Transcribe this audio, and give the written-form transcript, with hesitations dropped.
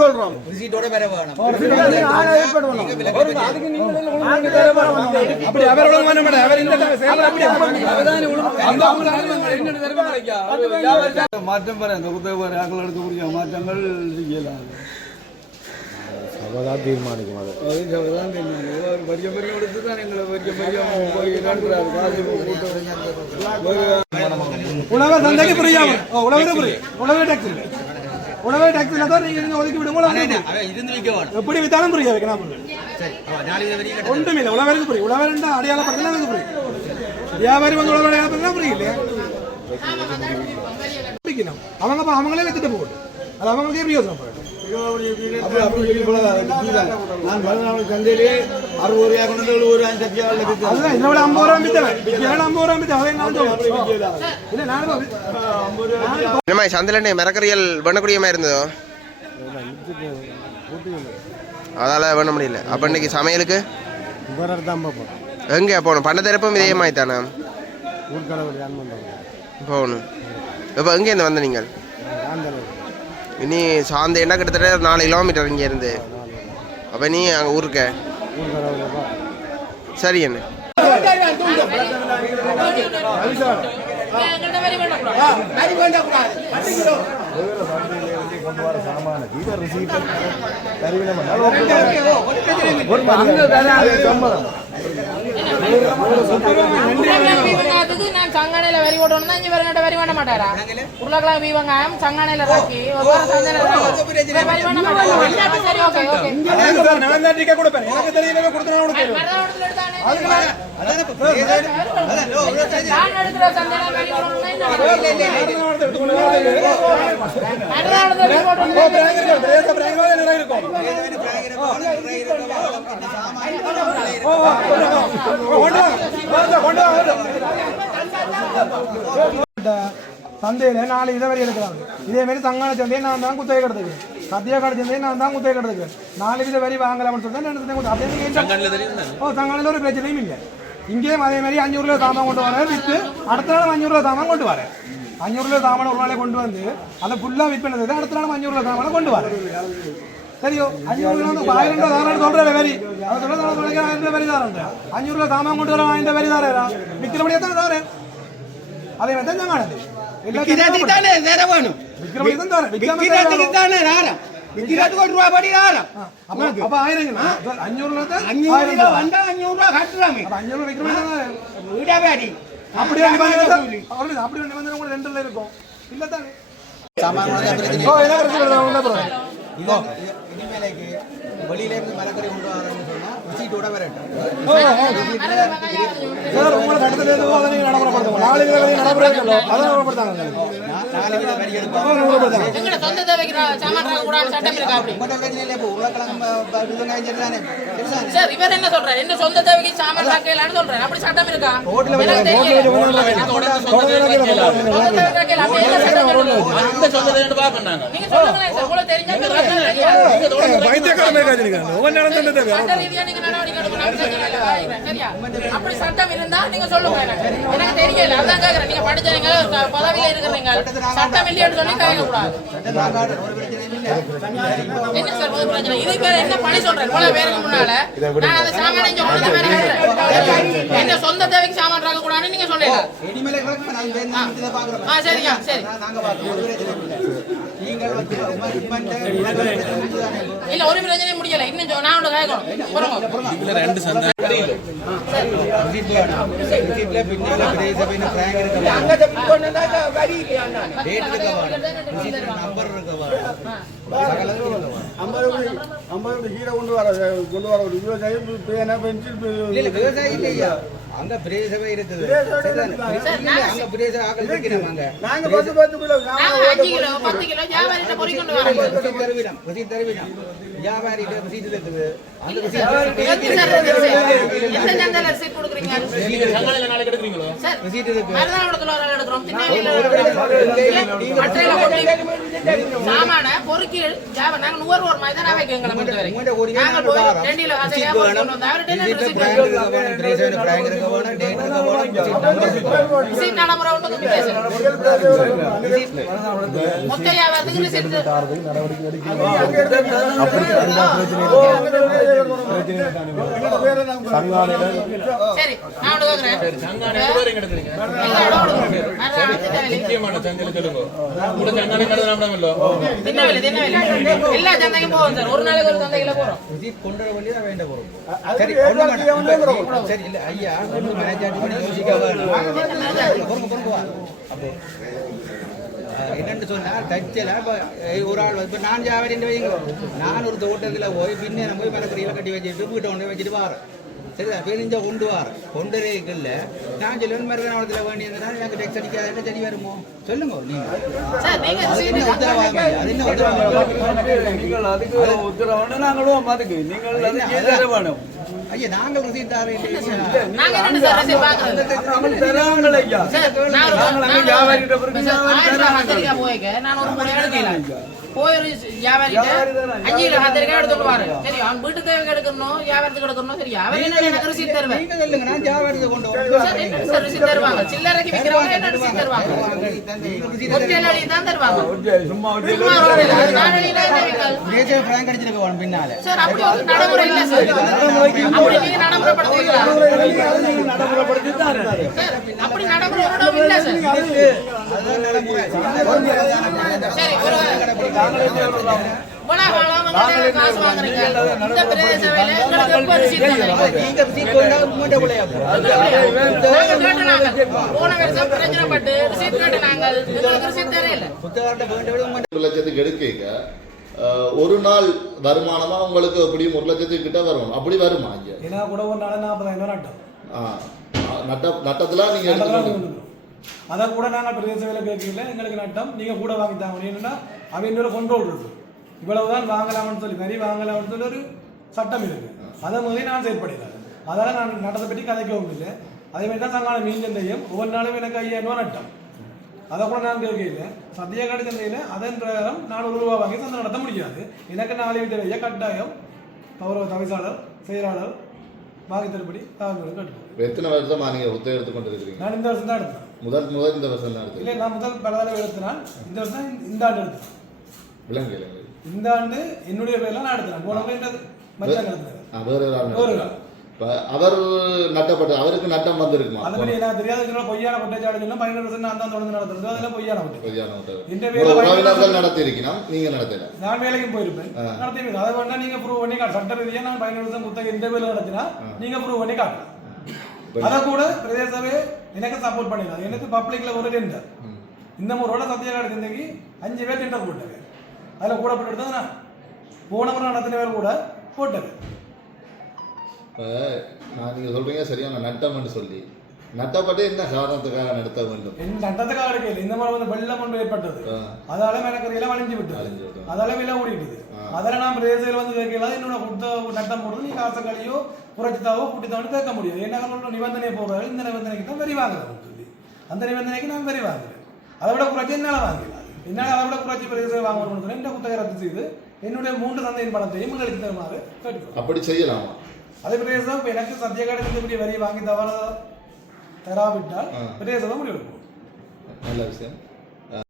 கொள்றோம் விசிட்டோட வேற வேணும் அப்படி அவரோட அவர் இந்த மாற்றம் பெற இந்த குத்தகை ஆக்கள் எடுக்கக்கூடிய மாற்றங்கள் இயலாது. சபைதான் தீர்மானிக்கும். அது சபைதான் தீர்மானிக்கும். பெரிய பெரிய எடுத்து தான் எங்களை பெரிய பெரிய உழவர் சந்தைக்கு புரியாமல் உழவர் புரியும் உழவர் டாக்ஸ் இல்லை உணவு டாக்ஸில தான் நீங்க ஒதுக்கி விடுங்க. எப்படி வித்தாலும் புரிய வைக்கணும். ஒன்றும் இல்லை உழவருக்கு புரியும். உழவர் அடையாளப்படுத்தினா எனக்கு புரியும். வியாபாரி வந்து உழவர் அடையாளப்படுத்தினா புரியல. அவங்க அவங்களே வித்துட்டு போகட்டும். அது அவங்களுக்கே பிரயோஜனம் போயிடும். சந்தையிலே 60 ரூபாய் கொண்டு 70 ரூபாய் அதுதான் என்னோட 50 ரூபாய் வித்தவன் 50 ரூபாய் வித்தவன் சந்தையில மரக்கறிகள் பண்ணக்கூடியமா இருந்ததோ அதால பண்ண முடியல. அப்ப இன்னைக்கு சமையலுக்கு எங்க போகணும்? பண்ண திறப்பும் இதே மாதிரி தானே போகணும். இப்போ எங்க இருந்து வந்த நீங்கள்? இனி சாந்த என்ன கிட்டத்தட்ட 4 கிலோமீட்டர் இங்கே இருந்து. அப்போ நீ அங்கே ஊருக்க சரி என்ன நான் சங்கானையில வரி போட்டோம் தான் இவங்க வரி பண்ண மாட்டாரா? உருளைக்கிழங்கு வீவங்காயம் சங்கானையில ராக்கி சந்தையில 4 இதை வரி எடுக்கிறாங்க. இதே மாதிரி சங்கான சந்தையை நான் தான் குத்தகை கிடத்துக்கு, சத்திய கடை சந்தையை நான் தான் குத்தகை கிடத்துக்கு 4 வித வரி வாங்கலாம்னு சொல்லி சங்கானில ஒரு பிரச்சனையும் இல்லை. இங்கேயும் அதே மாதிரி 500 ரூபா சாமான் கொண்டு வரேன் விற்று அடுத்த நாள் 500 ரூபா சாமான் கொண்டு வரேன். 500 ரூபா சாமான ஒரு நாளே கொண்டு வந்து அதை ஃபுல்லாக விற்பனை அடுத்த நாள் 500 ரூபா சாமான கொண்டு வரேன். சரியோ 500 ரூபா 1000 ரூபா தாரான்னு சொல்ற வரி அதை சொல்ல 1000 ரூபா வரி தாரேன். 500 ரூபா சாமான் கொண்டு வர இந்த வரி தாரேன் விற்கிறபடியே தான் தாரேன். அதே மாதிரி தான் சங்கானது இருக்கும் இல்ல தானே வெளியில இருந்து மரக்கறி கொண்டு வரணும்னு சொன்னா விசிட்டோட வரட்டும். இவர் என்ன சொல்றாரு? என்ன சொந்த தேவைக்கு சாமான் வாங்கலாம்னு சொல்றாரு. அப்படி சட்டம் இருக்கா? நீங்க சொல்லுங்களேன் சார். உங்களுக்கு தெரிஞ்சா அப்படி சட்டம் இருந்தா நீங்க சொல்லுங்க. எனக்கு தெரியல அதான் கேக்குறேன். நீங்க படிச்சவங்க பதவியில இருக்கிறீங்க சட்டம் இல்லைன்னு சொல்லி கேட்க கூடாது. என்ன சார் பிரச்சனை? இது பேர் என்ன பணி சொல்றேன்? இவ்வளவு பேருக்கு முன்னால நான் அந்த சாமான என்ன சொந்த தேவைக்கு சாமான் வாங்க கூடாதுன்னு நீங்க சொல்லுங்க. சரியா சரி இல்ல ஒரு பிரச்சனையும் முடியல. இன்னும் நான் ஒண்ணு கேட்கணும். விவசாயி இல்லையா அங்க பிரேசவே இருக்குது. அங்க பிரேச ஆகல் வைக்கிறோம். நாங்க 10 கிலோ 10 கிலோ வியாபாரிட்ட பொறி கொண்டு வரோம். வசி தருவிடம் வியாபாரிட்ட வசிட்டு இருக்குது. அந்த வசி எந்த சந்தையில ரசீட் கொடுக்குறீங்க? சங்களையில நாளைக்கு எடுக்குறீங்களோ? சார் வசிட்டு இருக்கு. மருதாவடத்துல ஒரு ஆள் எடுக்கிறோம். திண்ணேரியில மற்றையில கொண்டு சாமான பொறுக்கி நாங்க 100 ஒரு மாதிரி தான் வைக்க எங்களை பொறுத்த வரைக்கும். உங்கள்ட்ட கோரிக்கை நாங்க நாங்க போய் வாரோம். 2 கிலோ காசை receipt கொண்டு வேணும். வந்தோம். அவர்ட்ட என்ன receipt receipt brand இருக்க வேணும், பிரேசன் brand இருக்க வேணும், date இருக்க வேணும், receipt நடைமுறை ஒன்றுக்கு வித்தியாசம். மொத்த வியாபாரத்துக்கு receipt. சரி, நான் ஒன்று கேட்கிறேன். எல்லா சந்தைக்கும் போவோம் சார். ஒரு நாளைக்கு ஒரு சந்தையில போறோம். receipt கொண்டு வர வேண்டியதா வேண்ட போறோம். சரி, கொண்டு மாட்டேன். சரி, இல்ல ஐயா, ஒன்று மேனேஜ் பண்ணி யோசிக்க வேணும். பொறுங்க வா. அப்போ என்னன்னு சொன்னா தச்சல ஒரு ஆள் இப்ப நான் ஜாவரின்னு வைங்க, நான் ஒரு தோட்டத்துல போய் பின்ன நம்ம போய் மரக்கறியில கட்டி வச்சுட்டு வீட்டை கொண்டு வச்சுட்டு வாரேன். சரிதா, பிரிஞ்ச கொண்டு வாரேன். கொண்டு வரல நான் சொல்லுவேன் மருவனத்தில் வேண்டியதுனா எனக்கு டெக்ஸ் அடிக்காத சரி வருமோ சொல்லுங்க நீங்க. சார், நீங்க அது என்ன உத்தரவாதம்? அது என்ன உத்தரவாதம்? நீங்கள் அதுக்கு உத்தரவான நாங்களும் அதுக்கு நீங்கள் அதுக்கு தர வேணும். ஐயா, நாங்கள் ரிசீட் தரேன். நாங்க என்ன சார் receipt பார்க்கறது? நாங்கள் தராங்கள் ஐயா. சார், நான் நாங்கள் வியாபாரிகிட்ட பிறகு கத்திரிக்காய் போய்க்க நான் ஒரு முறை எடுக்கலாம். போய் ஒரு வியாபாரிகிட்ட 5 கிலோ கத்திரிக்காய் எடுத்துட்டு வரேன். சரி, அவன் வீட்டு தேவைக்கு எடுக்கணும், வியாபாரத்துக்கு எடுக்கணும். சரி, அவர் என்ன எனக்கு receipt தருவேன். நீங்க சொல்லுங்க, நான் ஜாவரத்தை கொண்டு சார், என்ன சார் receipt தருவாங்க? சில்லறைக்கு விக்கிறவங்க என்ன receipt தருவாங்க? ஒற்றையில தான் தருவாங்க. சும்மா சும்மா ரோடில் அது நாளையில என்ன தேசிய பிராங்க் அடிச்சிருக்க வேணும் பின்னால. சார், அப்படி ஒரு நடைமுறை இல்லை சார். அப்படி நீங்க நடைமுறைப்படுத்துவீங்களா? சார், அப்படி நடைமுறையோட இல்லை சார். சரி, காசு வாங்குறீங்க. இந்த பிரதேச சபையில எங்களுக்கு எப்ப receipt தந்தீங்க? நீங்க receipt கொண்டா உங்கள்ட்ட போலையா? நாங்க கேட்டனாங்க. போன வருஷம் பிரச்சனைப்பட்டு receipt கேட்டனாங்க. எங்களுக்கு receipt தெரியல. புத்தகத்தை வேண்டவிட உங்க 1 லட்சத்துக்கு எடுக்க ஒரு நாள் வருமானமா உங்களுக்கு எப்படியும் 1 லட்சத்துக்கு கிட்ட வரும். அப்படி வருமா ஐயா? ஏன்னா கூட ஒரு நாள் 40,000 நட்டம் நட்டத்துல நீங்க எடுத்துக்கணும். அதை கூட நாங்கள் பிரதேச வேலை கேட்கல, எங்களுக்கு நட்டம் நீங்கள் கூட வாங்கி தாங்க. என்னன்னா அவங்க கண்ட்ரோல் இருக்கு. இவ்வளவுதான் வாங்கலாம்னு சொல்லி வரி வாங்கலாம்னு சொல்லி ஒரு சட்டம் இருக்கு. அதை முதலே நான் செயல்படுகிறேன். அதெல்லாம் நான் நட்டத்தை பற்றி கதைக்கவும் இல்லை. அதே மாதிரி தான் சங்கான மீன் சந்தையும் ஒவ்வொரு நாளும் எனக்கு 5,000 ரூபா நட்டம். அதை கூட நான் கேட்கல. சத்தியக்காடு சந்தையில் அதன் பிரகாரம் 400 ரூபா வாங்கி சந்தை நடத்த முடியாது. எனக்கு 4 வீட்டு வைய கட்டாயம் கௌரவ தவிசாளர் செயலாளர் வாங்கி தருப்படி தாங்கள் கட்டுவோம். எத்தனை வருஷமா நீங்க புத்தகம் எடுத்துக்கொண்டு இருக்கிறீங்க? நான் இந்த வருஷம் தான் எடுத்தேன். முதல் இந்த வருஷம் தான் எடுத்தேன். இல்லை, நான் முதல் பல தடவை எடுத்தேன். இந்த வருஷம் இந்த ஆண்டு எடுத்தேன். விலங்கு இந்த ஆண்டு என்னுடைய பேர்ல நான் எடுத்தேன். போன முறை மச்சான் எடுத்தேன். வேறு அவர் நட்டப்பட்ட அவருக்கு நட்டம் வந்திருக்குமா? அதை பற்றி எனக்கு தெரியாது. பொய்யான குற்றச்சாட்டுகளும் 15 வருஷம் நான் தான் தொடர்ந்து நடத்துறது. அதெல்லாம் பொய்யான உறவினர்கள் நடத்தி இருக்கணும். நீங்க நடத்தல. நான் வேலைக்கும் போயிருப்பேன், நடத்தி. அதை வேணா நீங்க ப்ரூவ் பண்ணி காட்டு. சட்ட ரீதியாக நான் 15 வருஷம் குத்தகை இந்த பேர்ல நடத்தினா நீங்க ப்ரூவ் பண்ணி காட்டலாம். அதை கூட பிரதேசவே எனக்கு சப்போர்ட் பண்ணிடலாம். எனக்கு பப்ளிக்ல ஒரு டெண்டர் இந்த முறையோட சத்தியகாடு சிந்தைக்கு 5 பேர் டெண்டர் போட்டாங்க. அதில் கூட போட்டு எடுத்தது நான். போன முறை நடத்தின பேர் கூட போட்டாங்க. நான் நீங்க சொல்றீங்க சரியான நட்டம்னு சொல்லி நட்டப்பட்டு என்ன காரணத்துக்காக நடத்த வேண்டும்? நட்டத்துக்காக எடுக்கல. இந்த மாதிரி வந்து வெள்ளம் ஒன்று ஏற்பட்டது. அதால மேலக்கரையெல்லாம் வளைஞ்சு விட்டது. அதால விலை ஓடிட்டுது. அதில் நான் பிரதேசத்தில் வந்து கேட்கலாம். என்னோட கொடுத்த நட்டம் போடுறது நீ காசைகளையோ குறைச்சித்தாவோ கூட்டித்தாவோ கேட்க முடியாது. என்ன நிபந்தனை போடுறாரு, இந்த நிபந்தனைக்கு தான் வரி வாங்குறேன் சொல்லி அந்த நிபந்தனைக்கு நான் வரி வாங்குறேன். அதை விட குறைச்சி என்னால் வாங்கிடலாம். என்னால் அதை விட குறைச்சி பிரதேசம் வாங்கணும்னு சொல்லி இந்த குத்தகை ரத்து செய்து என்னுடைய 3 சந்தையின் பணத்தையும் உங்களுக்கு தருமாறு கேட்டுக்கணும். அப்படி செய்யலாமா? அதே பிரதேசம் எனக்கு சத்தியகாடு இந்த வரி வாங்கி தராவிட்டால் பிரதேசம் தான் முடிவெடுக்கும். நல்ல விஷயம்.